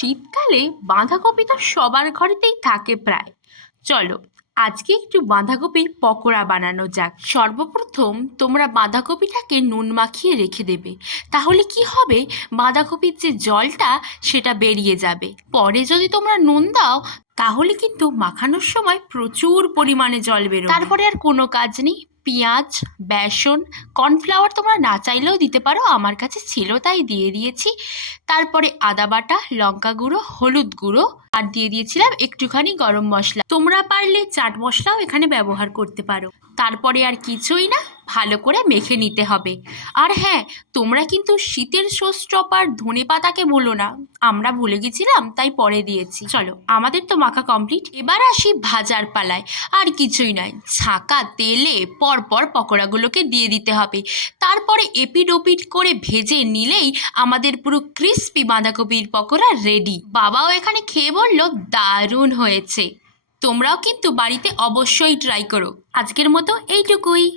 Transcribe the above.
শীতকালে বাঁধাকপি তো সবার ঘরেতেই থাকে প্রায়। চলো, আজকে একটু বাঁধাকপির পকোড়া বানানো যাক। সর্বপ্রথম তোমরা বাঁধাকপিটাকে নুন মাখিয়ে রেখে দেবে। তাহলে কি হবে? বাঁধাকপির যে জলটা, সেটা বেরিয়ে যাবে। পরে যদি তোমরা নুন দাও, তাহলে কিন্তু মাখানোর সময় প্রচুর পরিমাণে জল বেরোবে। তারপরে আর কোনো কাজ নেই। পেঁয়াজ, বেসন, কর্নফ্লাওয়ার তোমরা না চাইলেও দিতে পারো, আমার কাছে ছিল তাই দিয়ে দিয়েছি। তারপরে আদা বাটা, লঙ্কা গুঁড়ো, হলুদ গুঁড়ো আর দিয়ে দিয়েছিলাম একটুখানি গরম মশলা। তোমরা পারলে চাট মশলাও এখানে ব্যবহার করতে পারো। তারপরে আর কিছুই না, ভালো করে মেখে নিতে হবে। আর হ্যাঁ তোমরা কিন্তু শীতের শো স্টপার ধনে পাতাকে বলো না, আমরা ভুলে গেছিলাম, তাই পরে দিয়েছি। চলো, আমাদের তো মাখা কমপ্লিট এবার আসি ভাজার পালায়, আর কিছুই নয়। ছাঁকা তেলে পরপর পকোড়াগুলোকে দিয়ে দিতে হবে। তারপরে এপিড ওপিড করে ভেজে নিলেই আমাদের পুরো ক্রিস্পি বাঁধাকপির পকোড়া রেডি। বাবাও এখানে খেয়ে বলল, দারুণ হয়েছে। তোমরাও কিন্তু বাড়িতে অবশ্যই ট্রাই করো। আজকের মতো এইটুকুই।